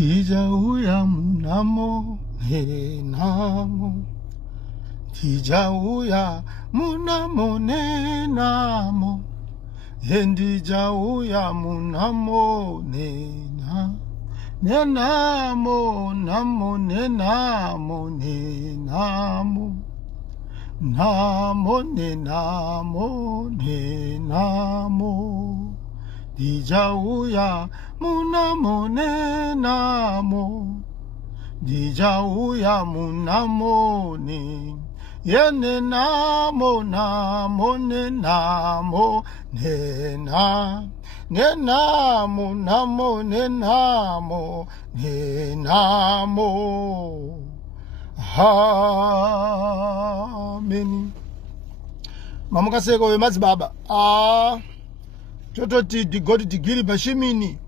Tija uya munamo ne namo. Tija uya munamo ne namo. Endija uya munamo ne namo. Ne namo namo ne namo ne namo. Namo ne namo ne namo. Dija uya munamo ne namo. Dija uya munamo ne. Yene namo namo ne namo ne na. Ne namo namo ne namo ne namo. Amen. Mama kaseko we mazibaba. Toto ti digodi tigiri bashimini.